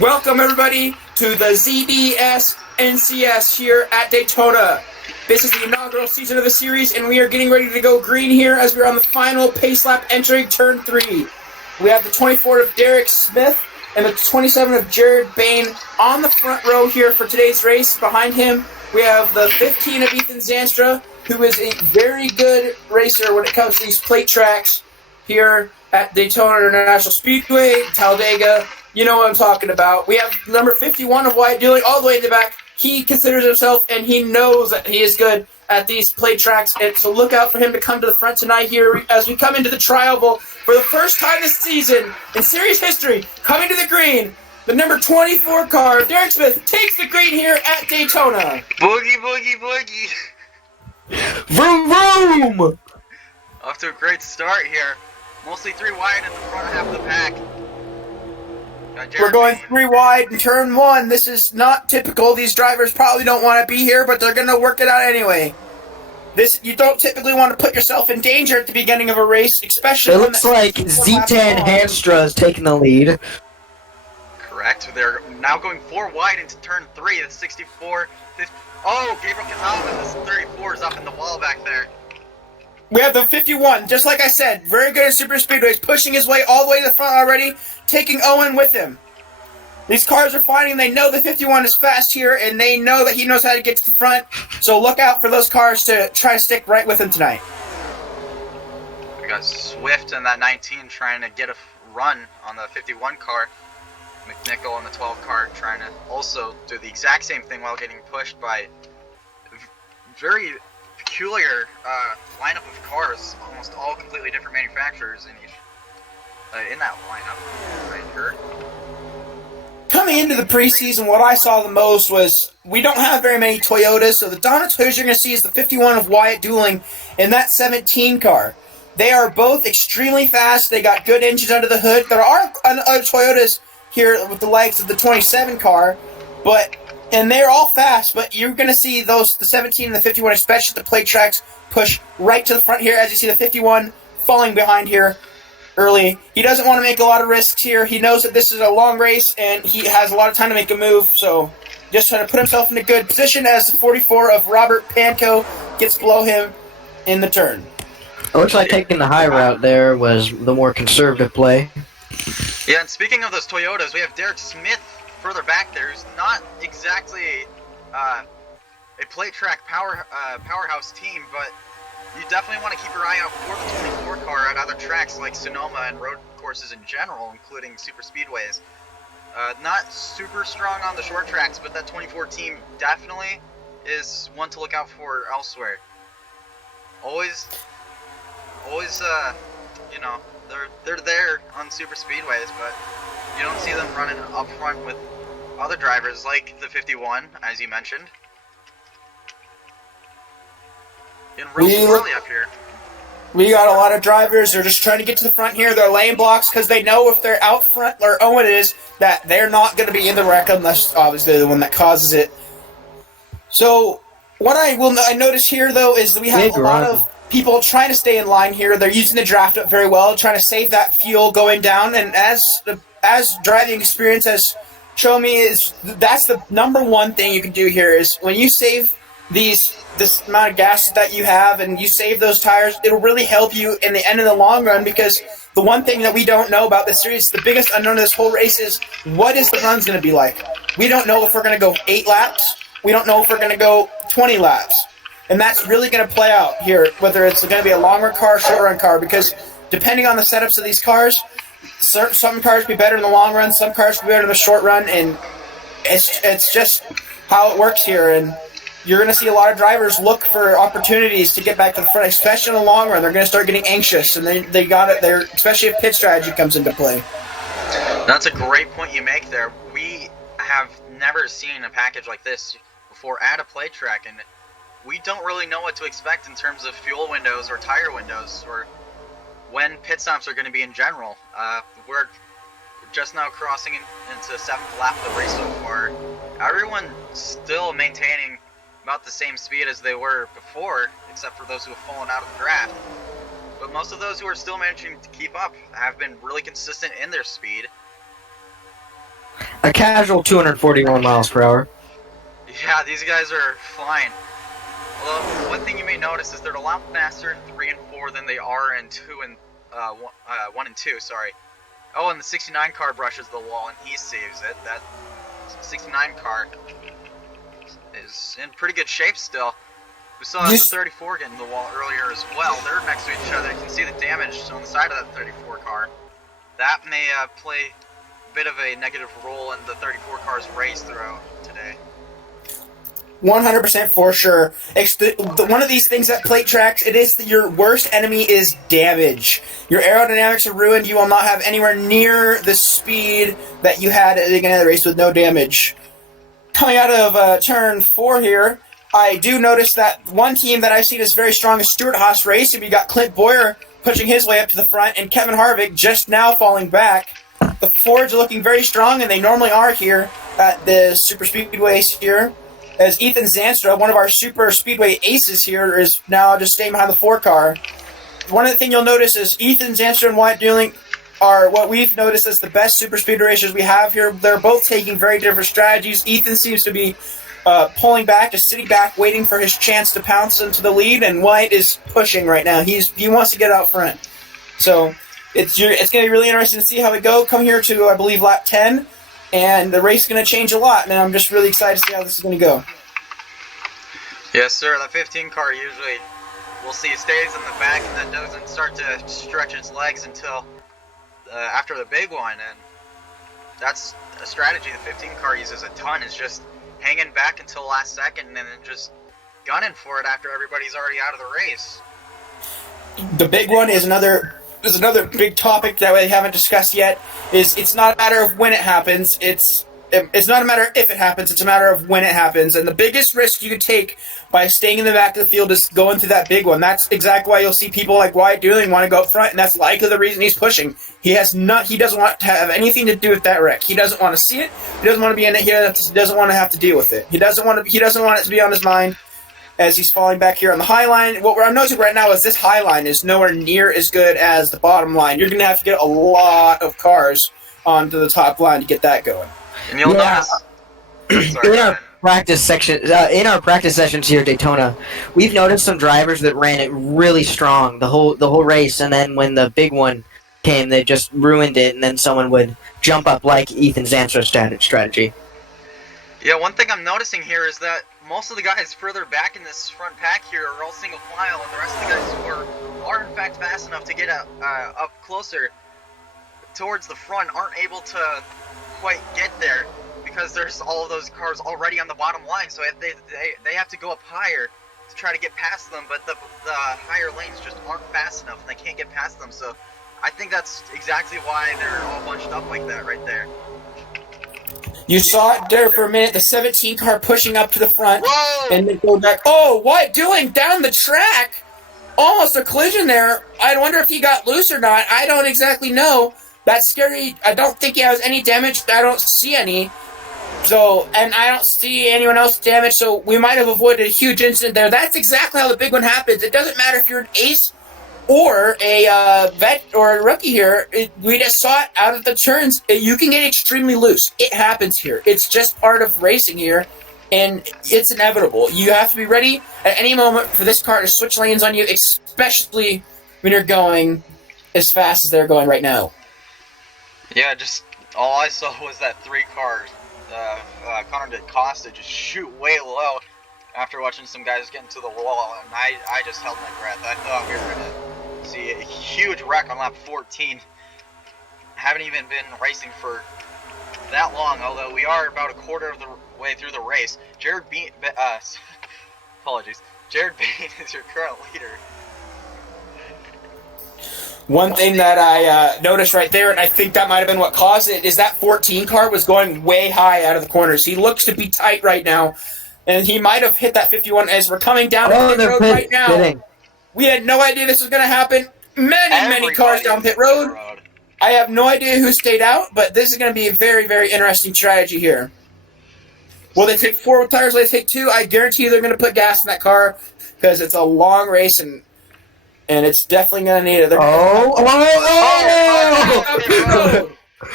Welcome everybody to the ZDS NCS here at Daytona. This is the inaugural season of the series, and we are getting ready to go green here as we're on the final pace lap entering turn 3. We have the 24 of Derek Smith and the 27 of Jared Bain on the front row here for today's race. Behind him, we have the 15 of Ethan Zanstra, who is a very good racer when it comes to these plate tracks here at Daytona International Speedway, Talladega. You know what I'm talking about. We have number 51 of Wyatt Dooling all the way in the back. He considers himself, and he knows that he is good at these plate tracks, and so look out for him to come to the front tonight here as we come into the Trial Bowl for the first time this season in series history. Coming to the green, the number 24 car, Derek Smith, takes the green here at Daytona. Boogie, boogie, boogie. Vroom, vroom! Off to a great start here. Mostly 3 wide in the front half of the pack. We're going 3 wide in turn 1. This is not typical. These drivers probably don't want to be here, but they're going to work it out anyway. You don't typically want to put yourself in danger at the beginning of a race, especially it looks like Z10 Hanstra is taking the lead. Correct. They're now going 4 wide into turn 3. That's 64. 50. Oh, Gabriel Catalan, this 34 is up in the wall back there. We have the 51, just like I said, very good at super speedways, pushing his way all the way to the front already, taking Owen with him. These cars are fighting. They know the 51 is fast here, and they know that he knows how to get to the front, so look out for those cars to try to stick right with him tonight. We got Swift and that 19 trying to get a run on the 51 car. McNichol and the 12 car trying to also do the exact same thing while getting pushed by very peculiar lineup of cars, almost all completely different manufacturers in that lineup, right here. Coming into the preseason, what I saw the most was we don't have very many Toyotas, so the dominant Toyotas you're going to see is the 51 of Wyatt Dooling and that 17 car. They are both extremely fast. They got good engines under the hood. There are other Toyotas here with the likes of the 27 car, and they're all fast, but you're going to see the 17 and the 51, especially the plate tracks, push right to the front here as you see the 51 falling behind here early. He doesn't want to make a lot of risks here. He knows that this is a long race, and he has a lot of time to make a move, so just trying to put himself in a good position as the 44 of Robert Panko gets below him in the turn. It looks like taking the high route there was the more conservative play. Yeah, and speaking of those Toyotas, we have Derek Smith further back there, who's not exactly a plate track powerhouse team, but you definitely want to keep your eye out for the 24 car at other tracks like Sonoma and road courses in general, including super speedways. Not super strong on the short tracks, but that 24 team definitely is one to look out for elsewhere. Always, you know, they're there on super speedways, but you don't see them running up front with other drivers like the 51, as you mentioned. Getting real swirly up here. We got a lot of drivers. They're just trying to get to the front here. They're laying blocks because they know if they're out front, or Owen is, that they're not going to be in the wreck unless, obviously, they're the one that causes it. So, what I notice here, though, is that we have a lot of people trying to stay in line here. They're using the draft up very well, trying to save that fuel going down. And as driving experience has shown me, that's the number one thing you can do here is when you save this amount of gas that you have and you save those tires, it'll really help you in the end of the long run, because the one thing that we don't know about this series, the biggest unknown of this whole race, is what is the run's going to be like. We don't know if we're going to go 8 laps. We don't know if we're going to go 20 laps. And that's really going to play out here, whether it's going to be a long run car or short run car, because depending on the setups of these cars, some cars be better in the long run, some cars be better in the short run, and it's just how it works here. And you're going to see a lot of drivers look for opportunities to get back to the front, especially in the long run. They're going to start getting anxious, and they got it there, especially if pit strategy comes into play. That's a great point you make there. We have never seen a package like this before at a plate track, and we don't really know what to expect in terms of fuel windows or tire windows or when pit stops are going to be in general. We're just now crossing into the 7th lap of the race so far. Everyone's still maintaining about the same speed as they were before, except for those who have fallen out of the draft. But most of those who are still managing to keep up have been really consistent in their speed. A casual 241 miles per hour. Yeah, these guys are flying. Although, one thing you may notice is they're a lot faster in 3 and 4 than they are in 1 and 2, sorry. Oh, and the 69 car brushes the wall and he saves it. That 69 car is in pretty good shape still. We saw the 34 getting the wall earlier as well. They're next to each other. You can see the damage on the side of that 34 car. That may play a bit of a negative role in the 34 car's race throughout today. 100% for sure. One of these things at plate tracks, it is your worst enemy is damage. Your aerodynamics are ruined. You will not have anywhere near the speed that you had at the beginning of the race with no damage. Coming out of turn 4 here, I do notice that one team that I've seen is very strong is Stuart Haas Racing. We got Clint Boyer pushing his way up to the front, and Kevin Harvick just now falling back. The Fords are looking very strong, and they normally are here at the Super Speedways here. As Ethan Zanstra, one of our Super Speedway aces here, is now just staying behind the 4 car. One of the things you'll notice is Ethan Zanstra and Wyatt Dooling are what we've noticed as the best Super Speedway racers we have here. They're both taking very different strategies. Ethan seems to be pulling back, just sitting back, waiting for his chance to pounce into the lead, and Wyatt is pushing right now. He wants to get out front. So it's going to be really interesting to see how it go. Come here to, I believe, lap 10. And the race is going to change a lot, and I'm just really excited to see how this is going to go. Yes, sir. The 15 car usually, we'll see, stays in the back and then doesn't start to stretch its legs until after the big one. And that's a strategy the 15 car uses a ton, is just hanging back until last second and then just gunning for it after everybody's already out of the race. The big one is another big topic that we haven't discussed yet. It's not a matter of when it happens. It's not a matter of if it happens. It's a matter of when it happens. And the biggest risk you could take by staying in the back of the field is going through that big one. That's exactly why you'll see people like Wyatt Dooling want to go up front, and that's likely the reason he's pushing. He doesn't want to have anything to do with that wreck. He doesn't want to see it. He doesn't want to be in it. He doesn't want to have to deal with it. He doesn't want it to be on his mind. As he's falling back here on the high line. What I'm noticing right now is this high line is nowhere near as good as the bottom line. You're going to have to get a lot of cars onto the top line to get that going. And you'll notice... in our practice sessions here at Daytona, we've noticed some drivers that ran it really strong the whole race, and then when the big one came, they just ruined it, and then someone would jump up like Ethan Zanstra's strategy. Yeah, one thing I'm noticing here is that most of the guys further back in this front pack here are all single file, and the rest of the guys who are in fact fast enough to get up closer towards the front aren't able to quite get there because there's all of those cars already on the bottom line. So they have to go up higher to try to get past them, but the higher lanes just aren't fast enough, and they can't get past them. So I think that's exactly why they're all bunched up like that right there. You saw it there for a minute, the 17 car pushing up to the front. Whoa! And then go back. Oh, what? Doing down the track? Almost a collision there. I wonder if he got loose or not. I don't exactly know. That's scary. I don't think he has any damage. I don't see any. So, and I don't see anyone else damaged, so we might have avoided a huge incident there. That's exactly how the big one happens. It doesn't matter if you're an ace or a vet or a rookie here. We just saw it out of the turns. You can get extremely loose. It happens here. It's just part of racing here, and it's inevitable. You have to be ready at any moment for this car to switch lanes on you, especially when you're going as fast as they're going right now. Yeah, just all I saw was that 3 cars. Connor did Costa just shoot way low after watching some guys get into the wall, and I just held my breath. I thought we were going to see a huge wreck on lap 14. Haven't even been racing for that long, although we are about a quarter of the way through the race. Jared Bain is your current leader. One thing that I noticed right there, and I think that might have been what caused it, is that 14 car was going way high out of the corners. He looks to be tight right now, and he might have hit that 51 as we're coming down pit road right now. Kidding. We had no idea this was going to happen. Many cars down pit road. I have no idea who stayed out, but this is going to be a very, very interesting strategy here. Will they take 4 tires? Will they take 2? I guarantee you they're going to put gas in that car because it's a long race, and it's definitely going to need it.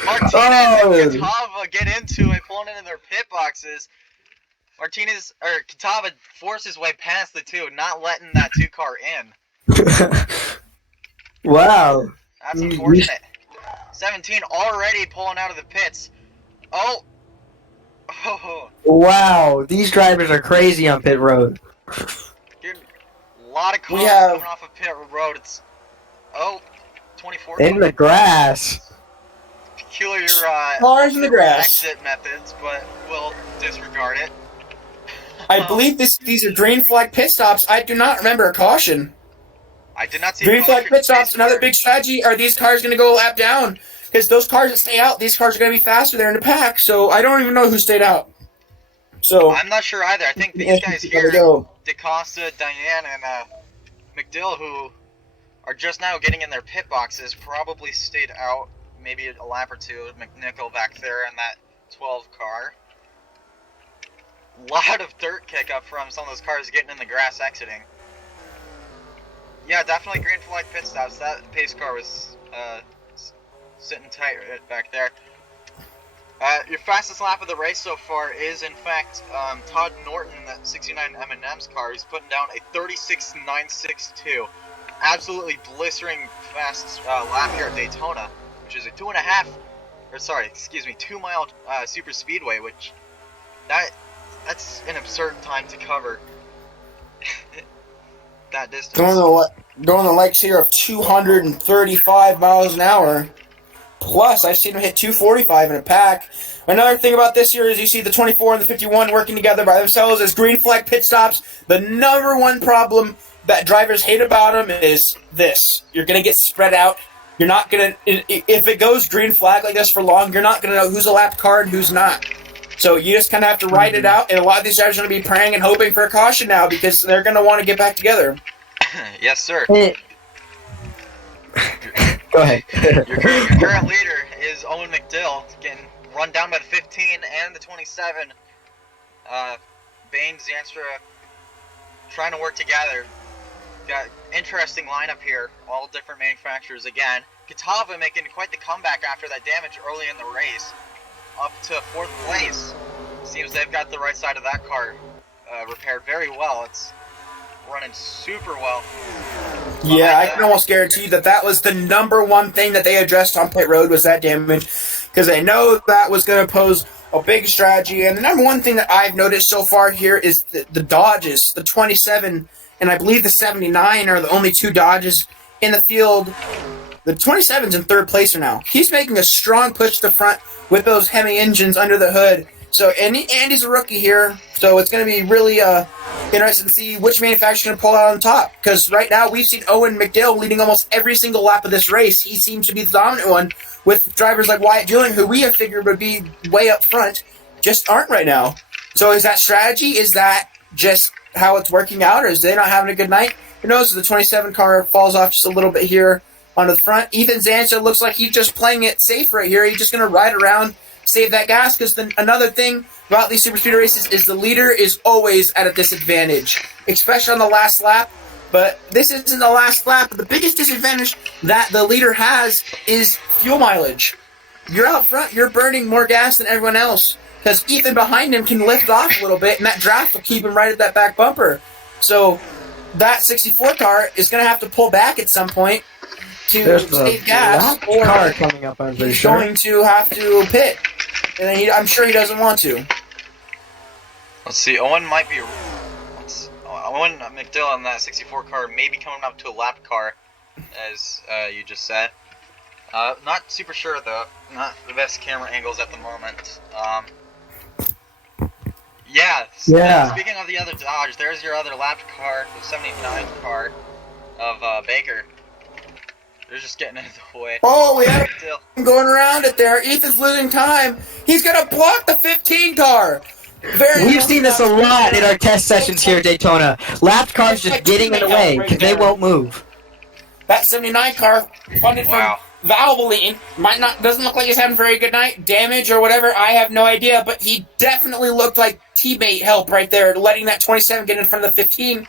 Martinez and Catava get into it, pulling into their pit boxes. Catava forced his way past the two, not letting that 2 car in. Wow. That's unfortunate. 17 already pulling out of the pits. Oh. Wow, these drivers are crazy on pit road. Dude, a lot of cars coming off of pit road. It's 24 in the grass. Peculiar cars in the grass exit methods, but we'll disregard it. I believe these are green flag pit stops. I do not remember a caution. I did not see green flag pit stops. Another big strategy. Are these cars going to go a lap down? Because those cars that stay out, these cars are going to be faster. They're in the pack. So I don't even know who stayed out. So I'm not sure either. I think these guys here, DaCosta, Diane, and McDill, who are just now getting in their pit boxes, probably stayed out maybe a lap or two. McNichol back there in that 12 car. Lot of dirt kick up from some of those cars getting in the grass exiting. Yeah, definitely green flag pit stops. That pace car was sitting tight right back there. Your fastest lap of the race so far is, in fact, Todd Norton in that 69 M&M's car. He's putting down a 36.962. Absolutely blistering fast lap here at Daytona, which is a 2 mile super speedway, which that's an absurd time to cover that distance. Going the likes here of 235 miles an hour. Plus, I've seen him hit 245 in a pack. Another thing about this year is you see the 24 and the 51 working together by themselves as green flag pit stops. The number one problem that drivers hate about them is this. You're going to get spread out. You're not going to... If it goes green flag like this for long, you're not going to know who's a lap car and who's not. So you just kind of have to ride it out, and a lot of these drivers are going to be praying and hoping for a caution now because they're going to want to get back together. Yes, sir. Go ahead. Your current leader is Owen McDill, getting run down by the 15 and the 27. Baines, Zanstra, trying to work together. Got interesting lineup here, all different manufacturers again. Catava making quite the comeback after that damage early in the race, up to 4th place. Seems they've got the right side of that car repaired very well. It's running super well. Yeah, I can almost guarantee you that was the number one thing that they addressed on pit road was that damage, because they know that was going to pose a big strategy. And the number one thing that I've noticed so far here is the Dodges, the 27 and I believe the 79 are the only 2 Dodges in the field. The 27's in 3rd place now. He's making a strong push to the front with those Hemi engines under the hood. So Andy's a rookie here, so it's going to be really interesting to see which manufacturer can pull out on top. Because right now we've seen Owen McDill leading almost every single lap of this race. He seems to be the dominant one, with drivers like Wyatt Dooling, who we have figured would be way up front, just aren't right now. So is that strategy? Is that just how it's working out, or is they not having a good night? Who knows? The 27 car falls off just a little bit here onto the front. Ethan Zancha looks like he's just playing it safe right here. He's just going to ride around, save that gas, because another thing about these super speed races is the leader is always at a disadvantage, especially on the last lap. But this isn't the last lap. The biggest disadvantage that the leader has is fuel mileage. You're out front, you're burning more gas than everyone else, because Ethan behind him can lift off a little bit, and that draft will keep him right at that back bumper. So that 64 car is going to have to pull back at some point to save gas, or car coming up, he's going to have to pit. And I'm sure he doesn't want to. Let's see, Owen McDill in that 64 car may be coming up to a lap car, as you just said. Not super sure though. Not the best camera angles at the moment. Yeah. Speaking of the other Dodge, there's your other lap car, the 79 car of Baker. They're just getting in the way. Oh, we have him going around it there. Ethan's losing time. He's going to block the 15 car. We've seen this a lot in our test sessions here at Daytona. Lapped cars just getting in the way because they won't move. That 79 car, funded from Valvoline, doesn't look like he's having a very good night. Damage or whatever, I have no idea, but he definitely looked like teammate help right there, letting that 27 get in front of the 15.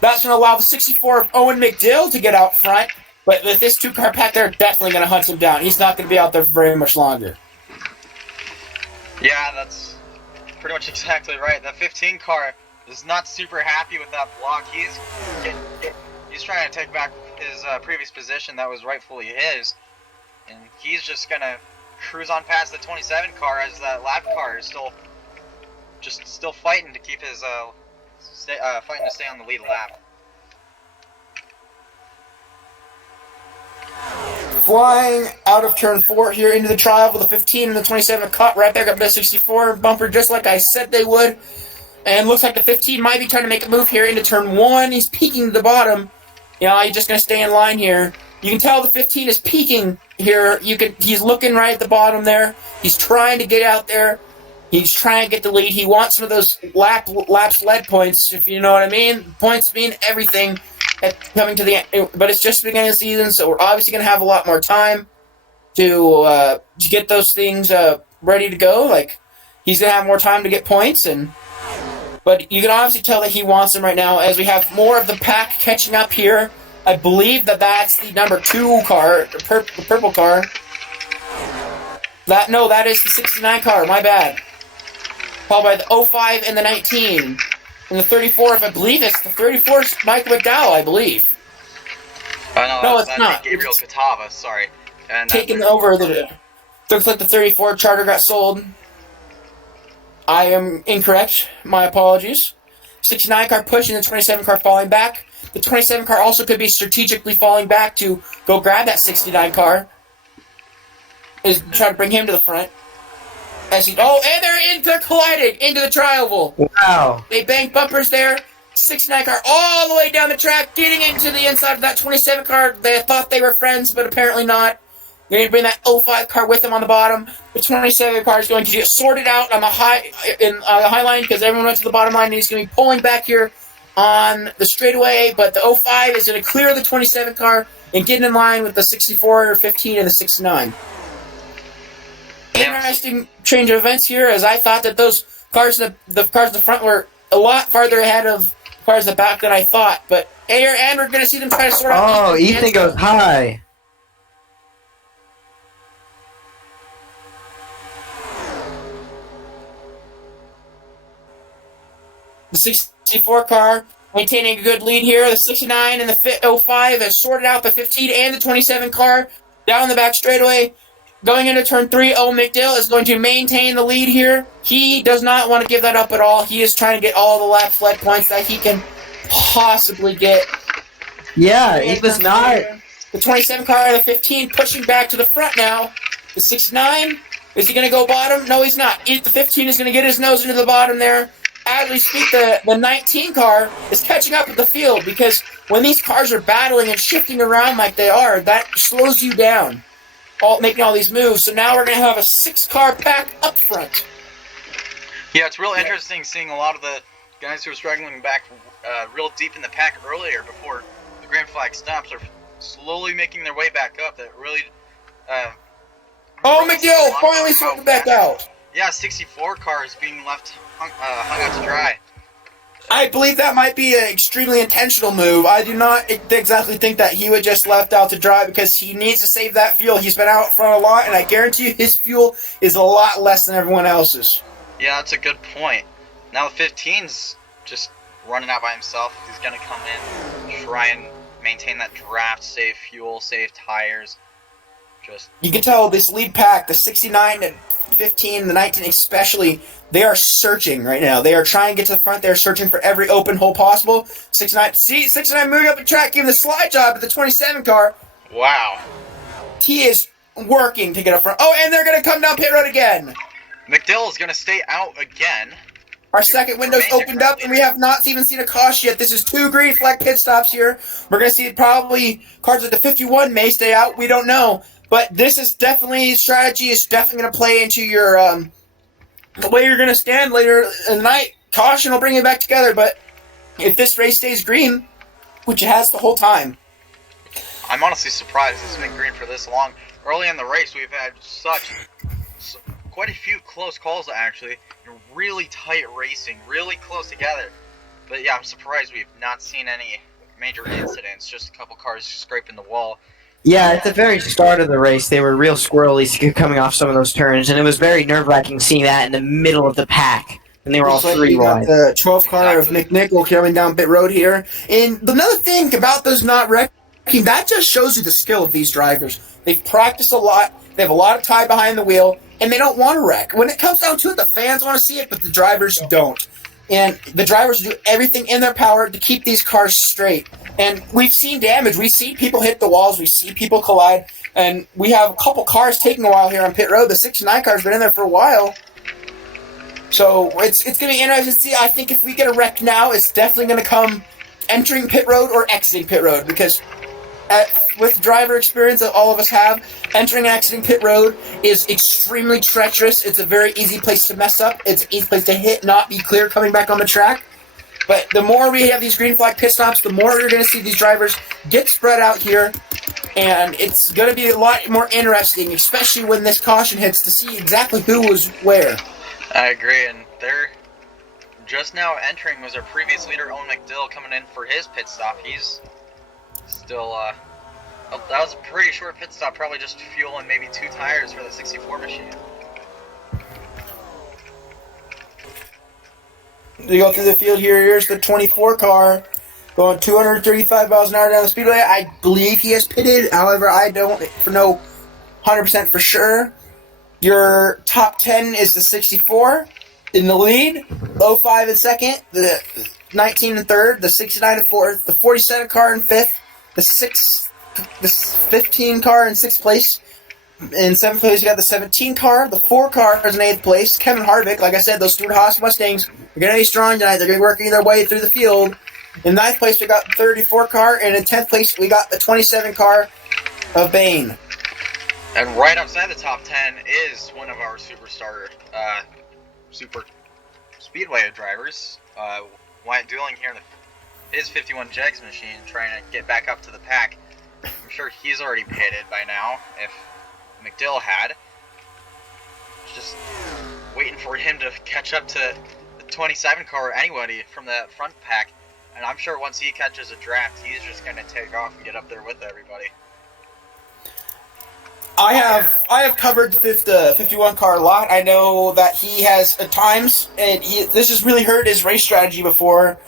That's going to allow the 64 of Owen McDill to get out front. But with this 2-car pack, they're definitely going to hunt him down. He's not going to be out there for very much longer. Yeah, that's pretty much exactly right. That 15 car is not super happy with that block. He's trying to take back his previous position that was rightfully his, and he's just gonna cruise on past the 27 car as that lap car is still fighting to keep his fighting to stay on the lead lap. Flying out of turn 4 here into the trial with the 15 and the 27 caught right back up to the 64 bumper, just like I said they would. And looks like the 15 might be trying to make a move here into turn 1. He's peeking to the bottom. You know, he's just going to stay in line here. You can tell the 15 is peeking here. He's looking right at the bottom there. He's trying to get out there. He's trying to get the lead. He wants some of those laps lead points, if you know what I mean. Points mean everything at coming to the end. But it's just the beginning of the season, so we're obviously going to have a lot more time to get those things ready to go. Like, he's going to have more time to get points, but you can obviously tell that he wants them right now as we have more of the pack catching up here. I believe that's the number 2 car, the purple car. That is the 69 car, my bad. Followed by the 05 and the 19. And the 34, if I believe it's the 34 is Mike McDowell, I believe. No, it's not. Gabriel Catava, sorry. And taking over looks like the 34 charter got sold. I am incorrect. My apologies. 69 car pushing, the 27 car falling back. The 27 car also could be strategically falling back to go grab that 69 car. Is trying to bring him to the front. And they're colliding into the tri-oval. Wow. They banged bumpers there. 69 car all the way down the track, getting into the inside of that 27 car. They thought they were friends, but apparently not. They're going to bring that 05 car with them on the bottom. The 27 car is going to get sorted out on the high line because everyone went to the bottom line, and he's going to be pulling back here on the straightaway. But the 05 is going to clear the 27 car and get in line with the 64 or 15 and the 69. Interesting change of events here, as I thought that those cars, the cars in the front, were a lot farther ahead of cars in the back than I thought. But and we're going to see them try to sort out. Oh, Ethan goes high. The 64 car maintaining a good lead here. The 69 and the 05 has sorted out the 15 and the 27 car down the back straightaway. Going into turn 3, McDill is going to maintain the lead here. He does not want to give that up at all. He is trying to get all the lap sled points that he can possibly get. Yeah, he was not. The 27 car and the 15 pushing back to the front now. The 69, is he going to go bottom? No, he's not. The 15 is going to get his nose into the bottom there. As we speak, the 19 car is catching up with the field because when these cars are battling and shifting around like they are, that slows you down. Making all these moves. So now we're going to have a 6-car pack up front. Yeah, it's real interesting seeing a lot of the guys who are struggling back real deep in the pack earlier before the green flag stops are slowly making their way back up. That really... McGill finally sorted back out. Yeah, 64 car is being left hung out to dry. I believe that might be an extremely intentional move. I do not exactly think that he would just left out to dry because he needs to save that fuel. He's been out front a lot, and I guarantee you his fuel is a lot less than everyone else's. Yeah, that's a good point. Now the 15's just running out by himself. He's going to come in, try and maintain that draft, save fuel, save tires. You can tell this lead pack, the 69 and 15, the 19 especially, they are searching right now. They are trying to get to the front. They are searching for every open hole possible. 69 moving up the track, giving the slide job to the 27 car. Wow. He is working to get up front. Oh, and they're going to come down pit road again. McDill is going to stay out again. Our second window's opened up, and we have not even seen a caution yet. This is 2 green flag pit stops here. We're going to see probably cars like the 51 may stay out. We don't know. But this is definitely, strategy is definitely going to play into your, the way you're going to stand later in the night. Caution will bring you back together, but if this race stays green, which it has the whole time. I'm honestly surprised it's been green for this long. Early in the race, we've had quite a few close calls, actually. Really tight racing, really close together. But yeah, I'm surprised we've not seen any major incidents, just a couple cars scraping the wall. Yeah, at the very start of the race, they were real squirrely coming off some of those turns, and it was very nerve-wracking seeing that in the middle of the pack, and they were all Looks like three we got wide. the 12th car Exactly. of McNichol coming down pit road here. And another thing about those not wrecking, that just shows you the skill of these drivers. They've practiced a lot, they have a lot of time behind the wheel, and they don't want to wreck. When it comes down to it, the fans want to see it, but the drivers don't. And the drivers do everything in their power to keep these cars straight. And we've seen damage. We've seen people hit the walls. We see people collide. And we have a couple cars taking a while here on pit road. The 69 car's been in there for a while. So it's going to be interesting to see. I think if we get a wreck now, it's definitely going to come entering pit road or exiting pit road. Because with driver experience that all of us have, entering and exiting pit road is extremely treacherous. It's a very easy place to mess up. It's an easy place to hit, not be clear coming back on the track. But the more we have these green flag pit stops, the more you're going to see these drivers get spread out here. And it's going to be a lot more interesting, especially when this caution hits, to see exactly who was where. I agree, and they're just now entering was our previous leader, Owen McDill, coming in for his pit stop. He's still, that was a pretty short pit stop, probably just fuel and maybe 2 tires for the 64 machine. You go through the field here. Here's the 24 car going 235 miles an hour down the speedway. I believe he has pitted. However, I don't know 100% for sure. Your top 10 is the 64 in the lead, 05 in second, the 19 in third, the 69 in fourth, the 47 car in fifth, the 15 car in sixth place. In seventh place, you got the 17 car. The 4 car is in eighth place. Kevin Harvick, like I said, those Stuart Haas Mustangs are going to be strong tonight. They're going to be working their way through the field. In ninth place, we got the 34 car. And in 10th place, we got the 27 car of Bain. And right outside the top 10 is one of our superstar, super speedway drivers, Wyatt Dooling here in his 51 Jegs machine, trying to get back up to the pack. I'm sure he's already pitted by now, if McDill had. Just waiting for him to catch up to the 27 car or anybody from the front pack. And I'm sure once he catches a draft, he's just going to take off and get up there with everybody. I have covered the 51 car a lot. I know that he has at times, and this has really hurt his race strategy before.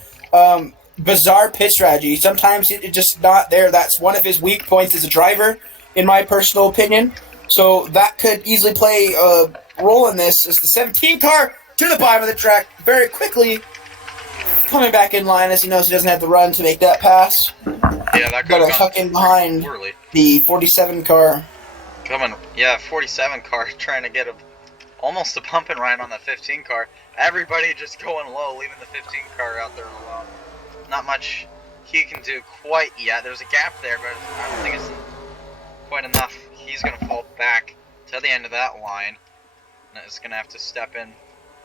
Bizarre pit strategy. Sometimes it's just not there. That's one of his weak points as a driver, in my personal opinion. So that could easily play a role in this. As the 17 car to the bottom of the track very quickly, coming back in line as he knows he doesn't have to run to make that pass. Yeah, that got to tuck in behind the 47 car. 47 car trying to get almost a pump and ride on the 15 car. Everybody just going low, leaving the 15 car out there alone. Not much he can do quite yet. There's a gap there, but I don't think it's quite enough. He's going to fall back to the end of that line. And is going to have to step in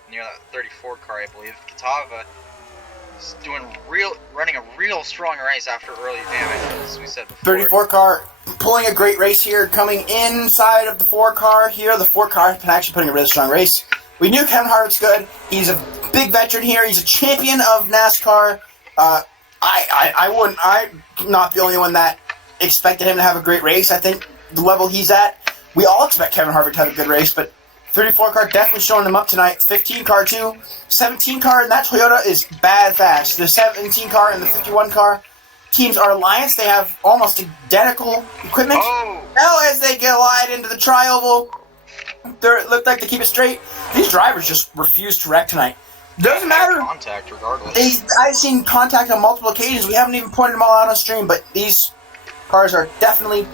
near that 34 car, I believe. Katava is running a real strong race after early damage, as we said before. 34 car pulling a great race here, coming inside of the 4 car here. The 4 car actually putting a really strong race. We knew Kevin Harvick's good. He's a big veteran here. He's a champion of NASCAR. I'm not the only one that expected him to have a great race. I think the level he's at, we all expect Kevin Harvick to have a good race, but 34 car definitely showing him up tonight. 15 car too. 17 car in that Toyota is bad fast. The 17 car and the 51 car teams are alliance. They have almost identical equipment. Oh. Now as they glide into the tri-oval, it looked like they keep it straight. These drivers just refuse to wreck tonight. Doesn't matter. Contact regardless. I've seen contact on multiple occasions. We haven't even pointed them all out on stream, but these cars are definitely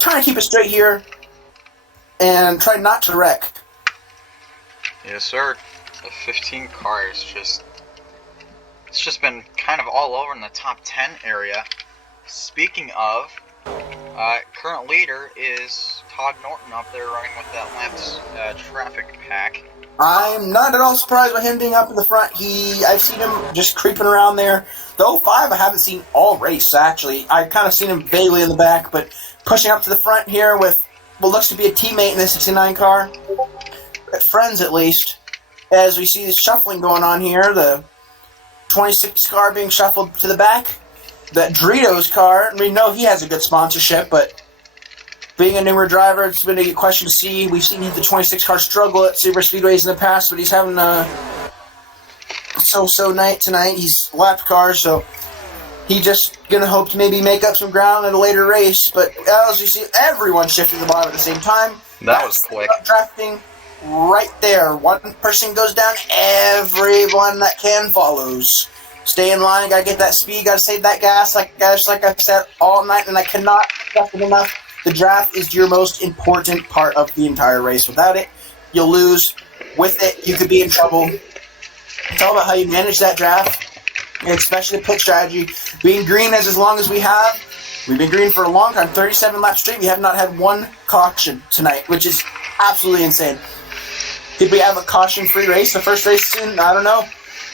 trying to keep it straight here and try not to wreck. Yes, sir. The 15 car is it's just been kind of all over in the top 10 area. Speaking of, current leader is Todd Norton up there running with that left traffic pack. I'm not at all surprised by him being up in the front. I've seen him just creeping around there. The 05 I haven't seen all race, actually. I've kind of seen him vaguely in the back, but pushing up to the front here with what looks to be a teammate in the 69 car. Friends, at least. As we see the shuffling going on here, the 26 car being shuffled to the back. That Doritos car, we know he has a good sponsorship, but being a newer driver, it's been a question to see. We've seen the 26 car struggle at super speedways in the past, but he's having a so-so night tonight. He's lapped cars, so he just gonna hope to maybe make up some ground in a later race. But as you see, everyone shifted the bottom at the same time. That was quick. Drafting right there. One person goes down, everyone that can follows. Stay in line, gotta get that speed, gotta save that gas, like I said all night, and I cannot stress it enough. The draft is your most important part of the entire race. Without it, you'll lose. With it, you could be in trouble. It's all about how you manage that draft, and especially the pit strategy. Being green as long as we have, we've been green for a long time, 37 laps straight. We have not had one caution tonight, which is absolutely insane. Did we have a caution-free race the first race soon? I don't know.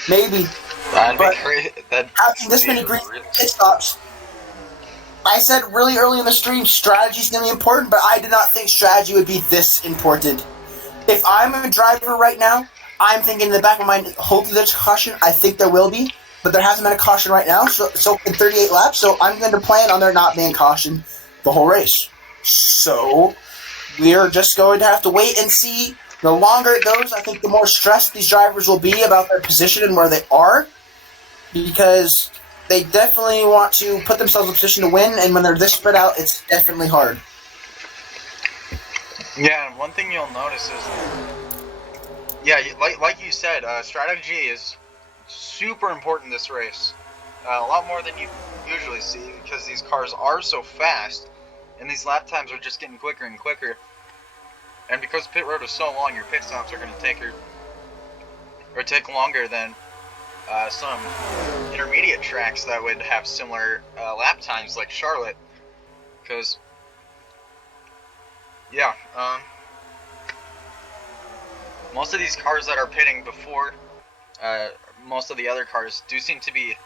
Maybe. That'd be great. Having this many green pit stops, I said really early in the stream, strategy is going to be important, but I did not think strategy would be this important. If I'm a driver right now, I'm thinking in the back of my mind, hopefully there's caution. I think there will be, but there hasn't been a caution right now, so in 38 laps, so I'm going to plan on there not being caution the whole race. So we are just going to have to wait and see. The longer it goes, I think the more stressed these drivers will be about their position and where they are, because they definitely want to put themselves in a position to win, and when they're this spread out, it's definitely hard. Yeah, and one thing you'll notice is, like you said, strategy is super important this race. A lot more than you usually see, because these cars are so fast, and these lap times are just getting quicker and quicker. And because pit road is so long, your pit stops are going to take longer than some intermediate tracks that would have similar lap times, like Charlotte. Because, yeah, most of these cars that are pitting before most of the other cars do seem to be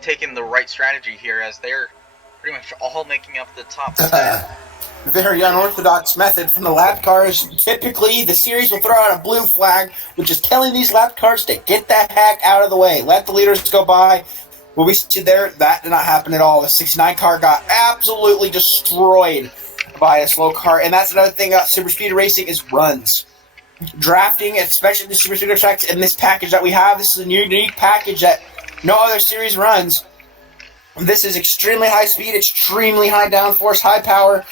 taking the right strategy here, as they're pretty much all making up the top 10. Very unorthodox method from the lap cars. Typically, the series will throw out a blue flag, which is telling these lap cars to get the heck out of the way. Let the leaders go by. What we see there, that did not happen at all. The 69 car got absolutely destroyed by a slow car, and that's another thing about super speed racing is runs. Drafting, especially the super speed tracks in this package that we have, this is a unique package that no other series runs. This is extremely high speed, extremely high downforce, high power.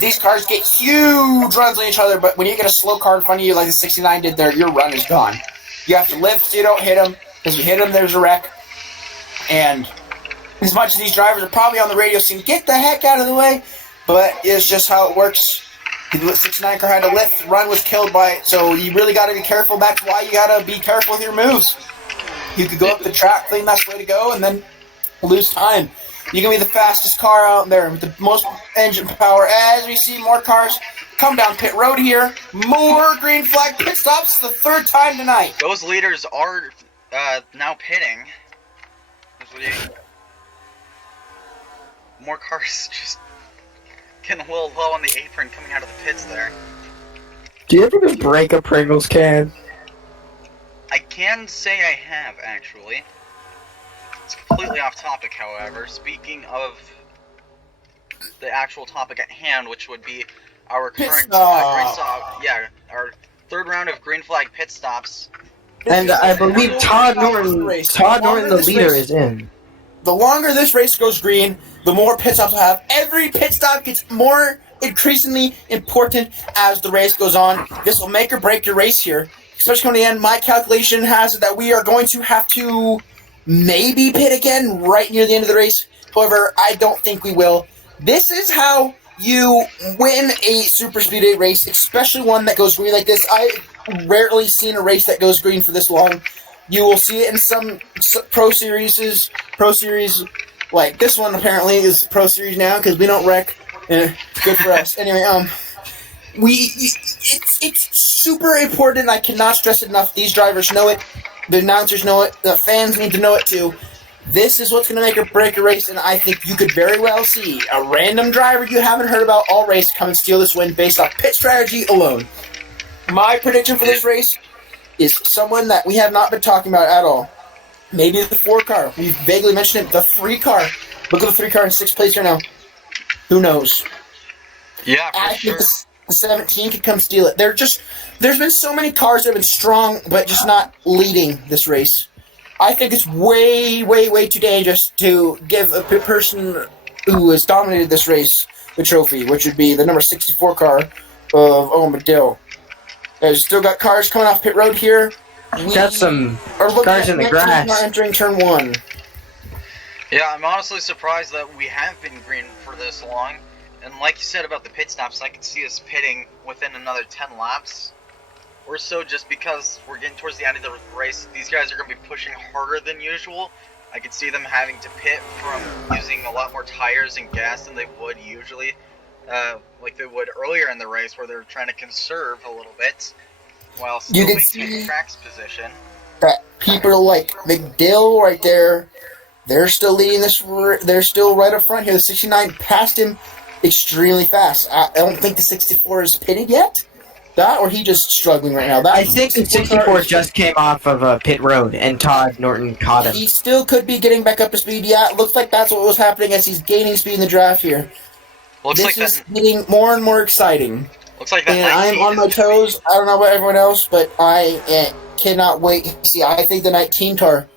These cars get huge runs on each other, but when you get a slow car in front of you like the 69 did there, your run is gone. You have to lift so you don't hit them, because if you hit them, there's a wreck. And as much as these drivers are probably on the radio saying, get the heck out of the way, but it's just how it works. The 69 car had to lift, run was killed by it, so you really got to be careful. That's why you got to be careful with your moves. You could go up the track, think that's the way to go, and then lose time. You can be the fastest car out there with the most engine power. As we see more cars come down pit road here, more green flag pit stops, the third time tonight. Those leaders are now pitting. More cars just getting a little low on the apron coming out of the pits there. Do you ever just break a Pringles can? I can say I have, actually. It's completely off topic, however. Speaking of the actual topic at hand, which would be our current our third round of green flag pit stops. And I believe Todd Norton, the leader, is in. The longer this race goes green, the more pit stops we'll have. Every pit stop gets more increasingly important as the race goes on. This will make or break your race here. Especially coming to the end, my calculation has it that we are going to have to maybe pit again right near the end of the race. However, I don't think we will. This is how you win a super speedway race, especially one that goes green like this. I've rarely seen a race that goes green for this long. You will see it in some pro series like this one. Apparently is pro series now because we don't wreck. Good for us. Anyway, it's super important. I cannot stress it enough. These drivers know it. The announcers know it. The fans need to know it too. This is what's going to make or break a race, and I think you could very well see a random driver you haven't heard about all race come and steal this win based off pit strategy alone. My prediction for this race is someone that we have not been talking about at all. Maybe the 4 car. We've vaguely mentioned it. The 3 car. Look at the 3 car in 6th place here now. Who knows? Yeah, I for sure. think the 17 could come steal it. There's been so many cars that have been strong, but just not leading this race. I think it's way, way, way too dangerous to give a person who has dominated this race the trophy, which would be the number 64 car of Owen McDill. There's still got cars coming off pit road here. Got some cars in the grass. Entering turn 1. Yeah, I'm honestly surprised that we have been green for this long. And like you said about the pit stops, I could see us pitting within another 10 laps or so, just because we're getting towards the end of the race. These guys are going to be pushing harder than usual. I could see them having to pit from using a lot more tires and gas than they would usually, like they would earlier in the race, where they're trying to conserve a little bit while still maintaining track's position. That people like McDill right there, they're still leading this. They're still right up front here. The 69 passed him extremely fast. I don't think the 64 is pitted yet. That, or he just struggling right now. I think the 64 just came off of a pit road, and Todd Norton caught him. He still could be getting back up to speed. Yeah, it looks like that's what was happening as he's gaining speed in the draft here. This is getting more and more exciting. Looks like that. And I'm on my toes. I don't know about everyone else, but I cannot wait to see. I think the 19 car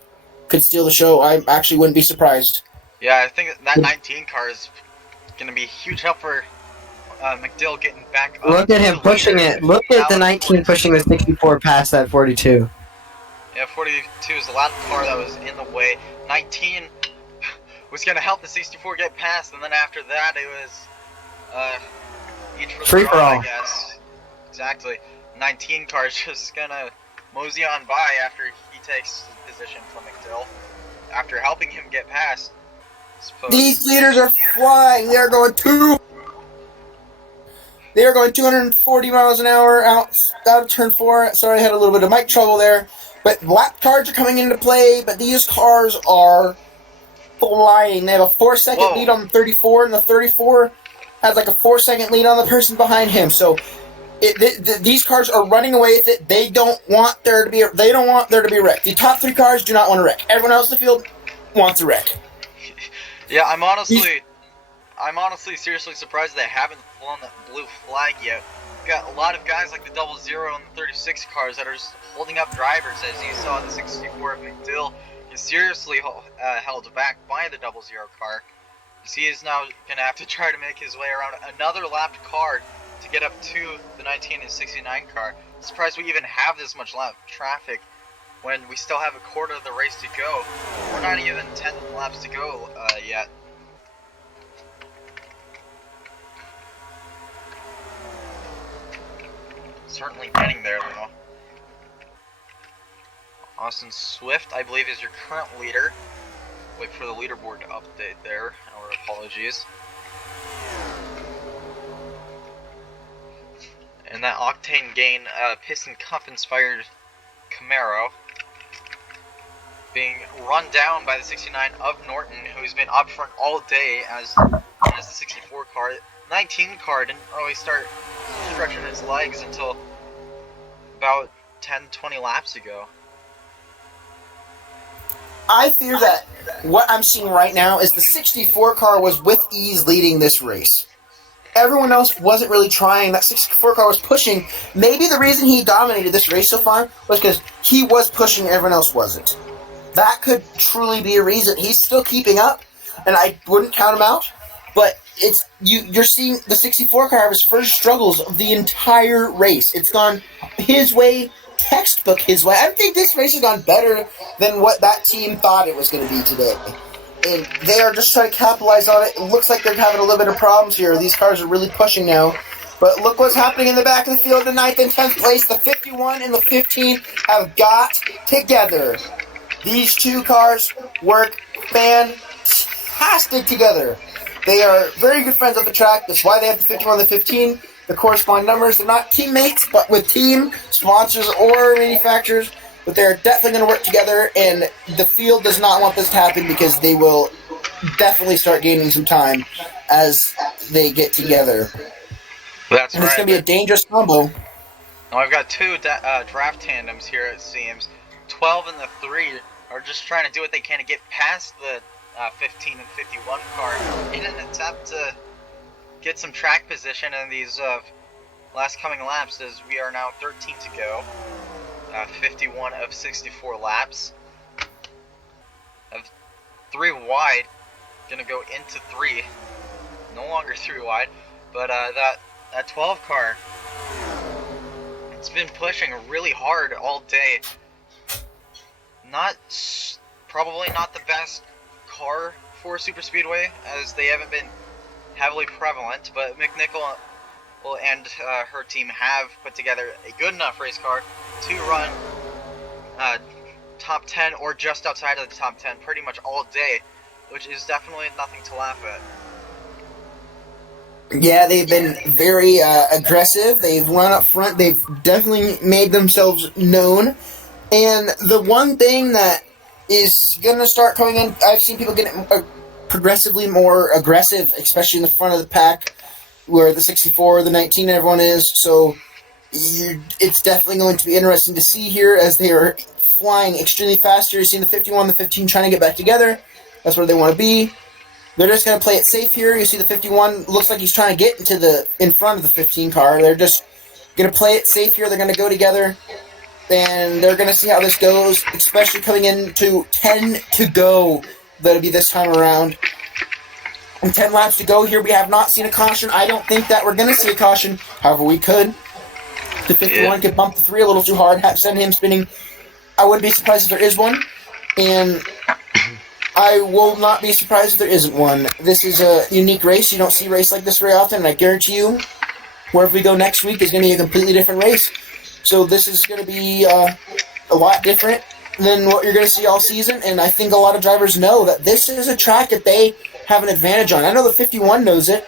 could steal the show. I actually wouldn't be surprised. Yeah, I think that 19 car is going to be a huge help for McDill getting back up. Look at him pushing it. Look at the 19 pushing the 64 past that 42. Yeah, 42 is the last car that was in the way. 19 was going to help the 64 get past, and then after that it was each free for all, I guess. Exactly. 19 car is just going to mosey on by after he takes his position from McDill, after helping him get past. These leaders are flying. They're going 240 miles an hour out of turn 4. Sorry, I had a little bit of mic trouble there. But lap cars are coming into play, but these cars are flying. They have a 4-second lead on the 34, and the 34 has like a 4-second lead on the person behind him. So these cars are running away with it. They don't want there to be a wreck. The top 3 cars do not want a wreck. Everyone else in the field wants a wreck. Yeah, I'm honestly seriously surprised they haven't flown that blue flag yet. We got a lot of guys like the 00 and the 36 cars that are just holding up drivers, as you saw the 64 of McDill. He's seriously held back by the 00 car. He is now going to have to try to make his way around another lapped car to get up to the 19 and 69 car. I'm surprised we even have this much lap traffic when we still have a quarter of the race to go. We're not even 10 laps to go yet. Certainly getting there, though. Austin Swift, I believe, is your current leader. Wait for the leaderboard to update there. Our apologies. And that Octane Gain Piston Cup inspired Camaro being run down by the 69 of Norton, who's been up front all day as the 64 car. 19 car didn't really start stretching his legs until about 10-20 laps ago. I fear that what I'm seeing right now is the 64 car was with ease leading this race. Everyone else wasn't really trying. That 64 car was pushing. Maybe the reason he dominated this race so far was because he was pushing and everyone else wasn't. That could truly be a reason. He's still keeping up, and I wouldn't count him out. But you're seeing the 64 car have his first struggles of the entire race. It's gone his way, textbook his way. I think this race has gone better than what that team thought it was going to be today. And they are just trying to capitalize on it. It looks like they're having a little bit of problems here. These cars are really pushing now. But look what's happening in the back of the field. The 9th and 10th place, the 51 and the 15 have got together. These two cars work fantastic together. They are very good friends at the track. That's why they have the 51 and the 15. The corresponding numbers. They're not teammates, but with team sponsors or manufacturers. But they're definitely going to work together, and the field does not want this to happen because they will definitely start gaining some time as they get together. That's and it's going to be a dangerous combo. Now I've got two draft tandems here, it seems. 12 and the 3 are just trying to do what they can to get past the 15 and 51 car in an attempt to get some track position in these last coming laps, as we are now 13 to go. 51 of 64 laps. Of 3 wide, gonna go into 3. No longer 3 wide, but that 12 car, it's been pushing really hard all day. Probably not the best car for Super Speedway, as they haven't been heavily prevalent, but McNichol and her team have put together a good enough race car to run top 10 or just outside of the top 10 pretty much all day, which is definitely nothing to laugh at. Yeah, they've been very aggressive. They've run up front. They've definitely made themselves known. And the one thing that is going to start coming in, I've seen people getting progressively more aggressive, especially in the front of the pack, where the 64, the 19, everyone is. So it's definitely going to be interesting to see here as they are flying extremely fast. You're seeing the 51, the 15 trying to get back together. That's where they want to be. They're just going to play it safe here. You see the 51 looks like he's trying to get in front of the 15 car. They're just going to play it safe here. They're going to go together, and they're going to see how this goes, especially coming into 10 to go. That'll be this time around. And 10 laps to go here. We have not seen a caution. I don't think that we're going to see a caution. However, we could. The 51 could bump the 3 a little too hard, send him spinning. I wouldn't be surprised if there is one. And I will not be surprised if there isn't one. This is a unique race. You don't see a race like this very often, and I guarantee you, wherever we go next week is going to be a completely different race. So this is going to be a lot different than what you're going to see all season, and I think a lot of drivers know that this is a track that they have an advantage on. I know the 51 knows it.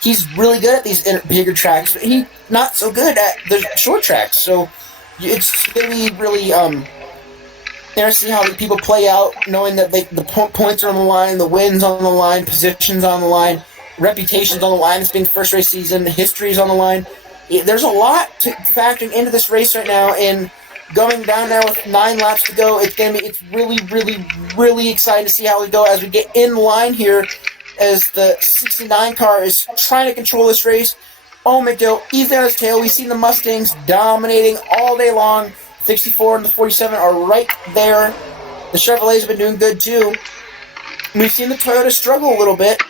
He's really good at these bigger tracks, but he's not so good at the short tracks. So it's going to be really interesting how people play out, knowing that the points are on the line, the wins on the line, positions on the line, reputations on the line. It's being the first race season, history is on the line. There's a lot to factoring into this race right now, and going down there with 9 laps to go, it's really, really, really exciting to see how we go as we get in line here, as the 69 car is trying to control this race. Oh, McDill, easy on his tail. We've seen the Mustangs dominating all day long. 64 and the 47 are right there. The Chevrolets have been doing good too. We've seen the Toyota struggle a little bit.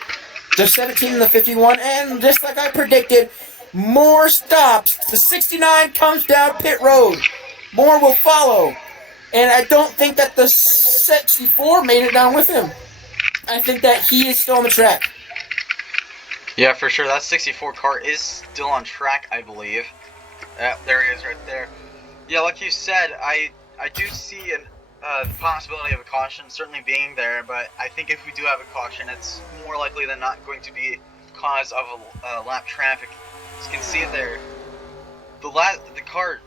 The 17 and the 51, and just like I predicted, more stops. The 69 comes down pit road. More will follow. And I don't think that the 64 made it down with him. I think that he is still on the track. Yeah, for sure. That 64 car is still on track, I believe. There he is right there. Yeah, like you said, I do see the possibility of a caution certainly being there, but I think if we do have a caution, it's more likely than not going to be cause of a lap traffic. As you can see there, the car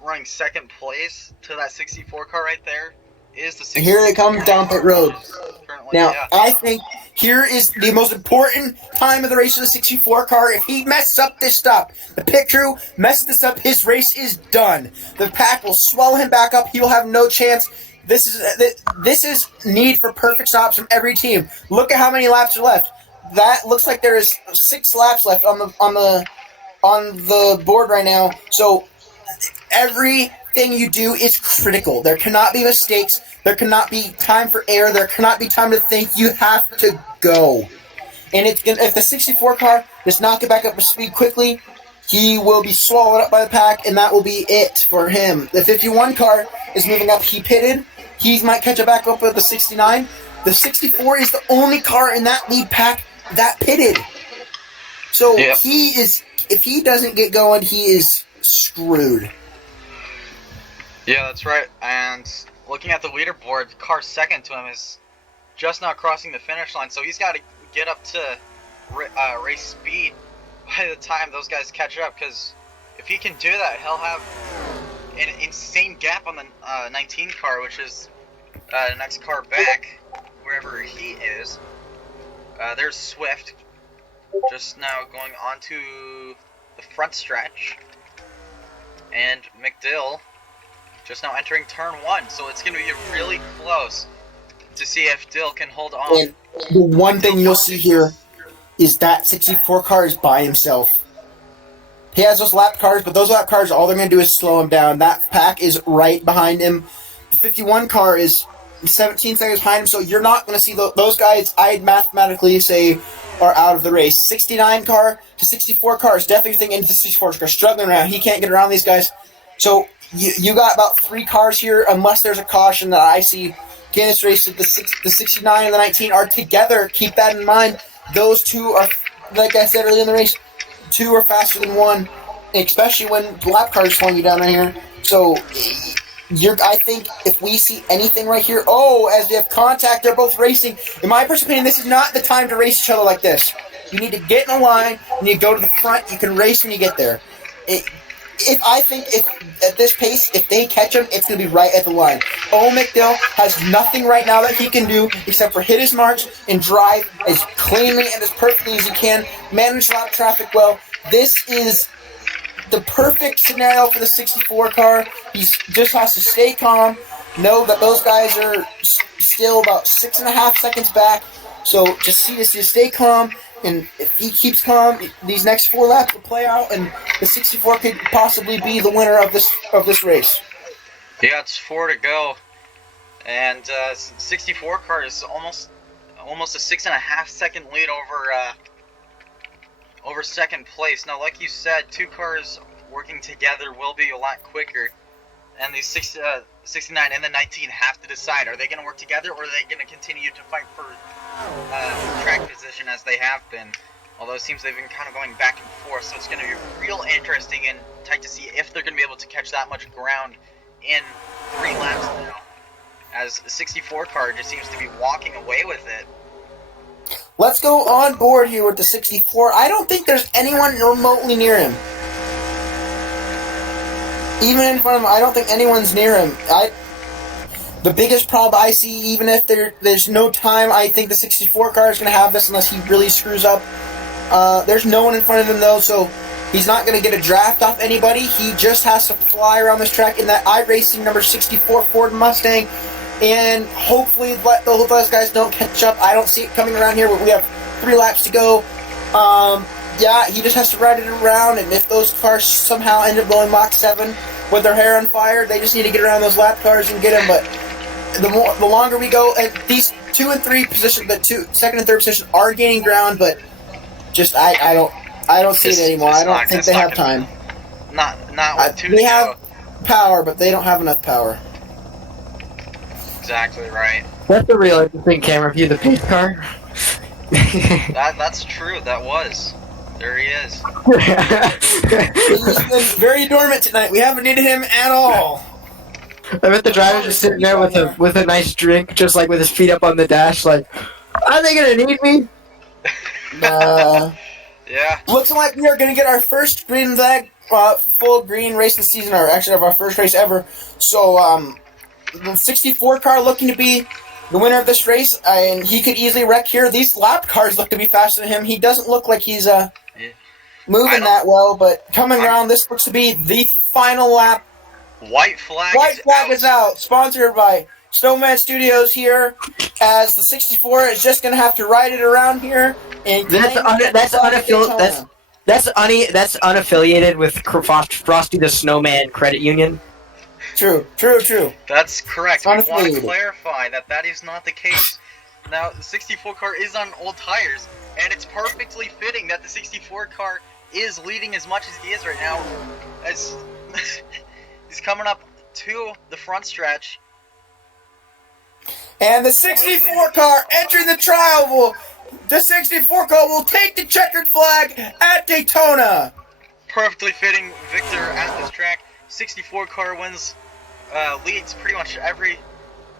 running second place to that 64 car right there is the 64. Here they come down pit road. Now, yeah. I think here is the most important time of the race for the 64 car. If he messes up this stop, the pit crew messes this up, his race is done. The pack will swallow him back up. He will have no chance. This is need for perfect stops from every team. Look at how many laps are left. That looks like there is 6 laps left on the board right now. So everything you do is critical. There cannot be mistakes. There cannot be time for error. There cannot be time to think. You have to go. And if the 64 car does not get back up to speed quickly, he will be swallowed up by the pack, and that will be it for him. The 51 car is moving up. He pitted. He might catch it back up with the 69. The 64 is the only car in that lead pack that pitted. So if he doesn't get going, he is screwed. Yeah, that's right. And looking at the leaderboard, the car second to him is just now crossing the finish line, so he's got to get up to race speed by the time those guys catch up, because if he can do that, he'll have an insane gap on the 19 car, which is the next car back, wherever he is. There's Swift, just now going on to the front stretch, and McDill just now entering turn 1, so it's going to be really close to see if Dill can hold on. And the one thing you'll see here is that 64 car is by himself. He has those lap cars, but those lap cars, all they're going to do is slow him down. That pack is right behind him. The 51 car is 17 seconds behind him, so you're not going to see those guys, I'd mathematically say, are out of the race. 69 car to 64 car is definitely thinking into the 64 car, struggling around. He can't get around these guys. So you got about 3 cars here, unless there's a caution that I see in this race. The 69 and the 19 are together. Keep that in mind. Those two are, like I said earlier in the race, 2 are faster than 1, especially when lap cars slowing you down right here. So I think if we see anything right here, as they have contact, they're both racing. In my personal opinion, this is not the time to race each other like this. You need to get in a line, you need to go to the front, you can race when you get there. If at this pace, if they catch him, it's going to be right at the line. McDill has nothing right now that he can do except for hit his marks and drive as cleanly and as perfectly as he can, manage lap traffic well. This is the perfect scenario for the 64 car. He just has to stay calm, know that those guys are still about 6.5 seconds back, so just stay calm. And if he keeps calm, these next 4 laps will play out, and the 64 could possibly be the winner of this race. Yeah, it's 4 to go, and 64 car is almost a 6.5 second lead over second place. Now, like you said, 2 cars working together will be a lot quicker, and these 69 and the 19 have to decide: are they going to work together, or are they going to continue to fight for track position as they have been? Although it seems they've been kind of going back and forth, so it's going to be real interesting and tight to see if they're going to be able to catch that much ground in 3 laps now, as the 64 car just seems to be walking away with it. Let's go on board here with the 64. I don't think there's anyone remotely near him. Even in front of him, I don't think anyone's near him. The biggest problem I see, even if there's no time, I think the 64 car is going to have this unless he really screws up. There's no one in front of him, though, so he's not going to get a draft off anybody. He just has to fly around this track in that iRacing number 64 Ford Mustang, and hopefully those guys don't catch up. I don't see it coming around here, but we have 3 laps to go. He just has to ride it around, and if those cars somehow end up going Mach 7 with their hair on fire, they just need to get around those lap cars and get them. But the longer we go, and these 2 and 3 positions, the second and third position are gaining ground, but just I don't see it anymore. I don't think they have time. Not with 2 They to have go. power, but they don't have enough power. Exactly right. That's the real interesting camera view, the pace car. That's true. That was. There he is. He's been very dormant tonight. We haven't needed him at all. I bet the driver's just sitting there with a nice drink, just like with his feet up on the dash, like, are they gonna need me? Yeah. Looks like we are going to get our first green flag, full green race of the season, or actually of our first race ever. So, the 64 car looking to be the winner of this race, and he could easily wreck here. These lap cars look to be faster than him. He doesn't look like he's moving that well, but coming around, this looks to be the final lap. White flag is out. Sponsored by Snowman Studios here, as the 64 is just going to have to ride it around here. And That's unaffiliated with Frosty the Snowman Credit Union. True. That's correct. We want to Unaffiliated. clarify that is not the case. Now, the 64 car is on old tires, and it's perfectly fitting that the 64 car is leading as much as he is right now, as he's coming up to the front stretch. And the 64 car entering the trial the 64 car will take the checkered flag at Daytona. Perfectly fitting victor at this track. 64 car leads pretty much every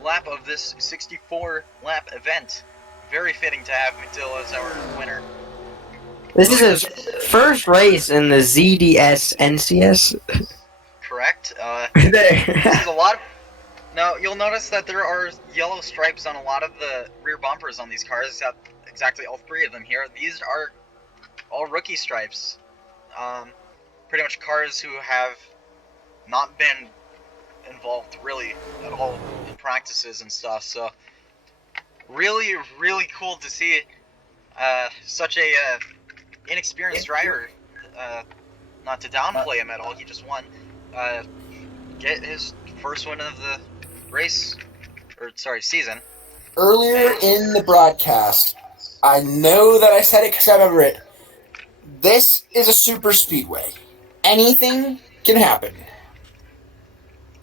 lap of this 64 lap event. Very fitting to have McDill as our winner. This is his first race in the ZDS NCS. Correct. There. This is a lot of... Now, you'll notice that there are yellow stripes on a lot of the rear bumpers on these cars. Exactly all 3 of them here. These are all rookie stripes. Pretty much cars who have not been involved really at all in practices and stuff. So really, really cool to see such a inexperienced driver. Not to downplay him at all, he just won. Get his first win of the race, or sorry, season. Earlier in the broadcast, I know that I said it because I remember it. This is a super speedway. Anything can happen.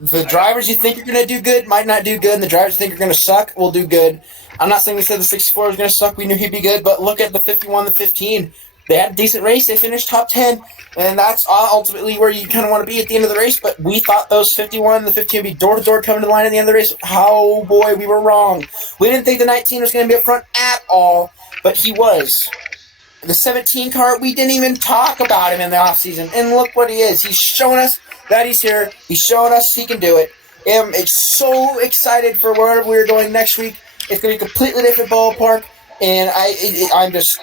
The drivers you think are going to do good might not do good, and the drivers you think are going to suck will do good. I'm not saying we said the 64 was going to suck. We knew he'd be good, but look at the 51, the 15. They had a decent race. They finished top 10, and that's ultimately where you kind of want to be at the end of the race. But we thought those 51 and the 15 would be door-to-door coming to the line at the end of the race. Oh, boy, we were wrong. We didn't think the 19 was going to be up front at all, but he was. The 17 car, we didn't even talk about him in the offseason, and look what he is. He's showing us that he's here. He's showing us he can do it. I'm so excited for wherever we're going next week. It's going to be a completely different ballpark, and I'm just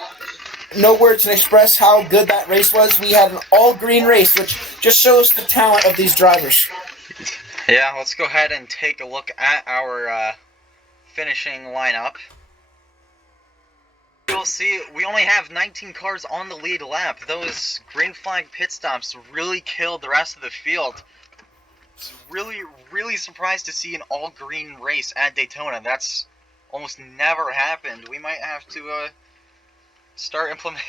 no words can express how good that race was. We had an all-green race, which just shows the talent of these drivers. Yeah, let's go ahead and take a look at our finishing lineup. You'll see we only have 19 cars on the lead lap. Those green flag pit stops really killed the rest of the field. It's really, really surprised to see an all-green race at Daytona. That's almost never happened. We might have to start implementing.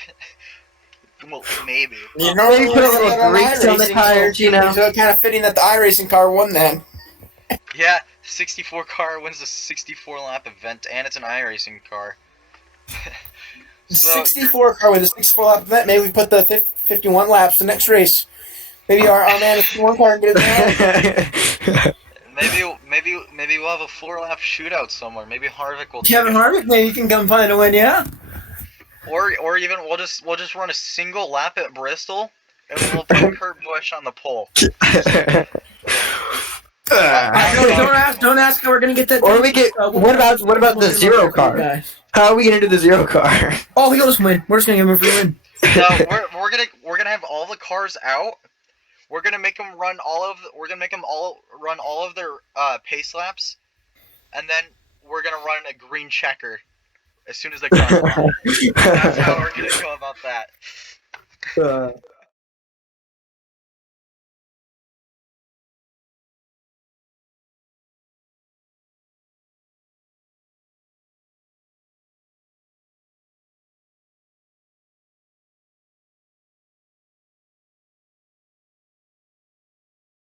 Well, maybe. You know, you put a little grease on the tires, you know. So kind of fitting that the iRacing car won then. Yeah, 64 car wins the 64 lap event, and it's an iRacing car. So 64 car with a 64 lap event. Maybe we put the 51 laps the next race. Maybe our man 51 car can get it down. Maybe we'll have a 4-lap shootout somewhere. Maybe Harvick will. Kevin Harvick, maybe you can come find a win, yeah. Or even we'll just run a single lap at Bristol, and we'll put Kurt Busch on the pole. Don't ask how we're gonna get that. Or we get. What about the zero car? How are we gonna do the zero car? Oh, he'll just win. We're just gonna give him a free win. No, we're gonna have all the cars out. We're gonna make them run all of their pace laps, and then we're gonna run a green checker as soon as they come. That's how we're gonna go about that.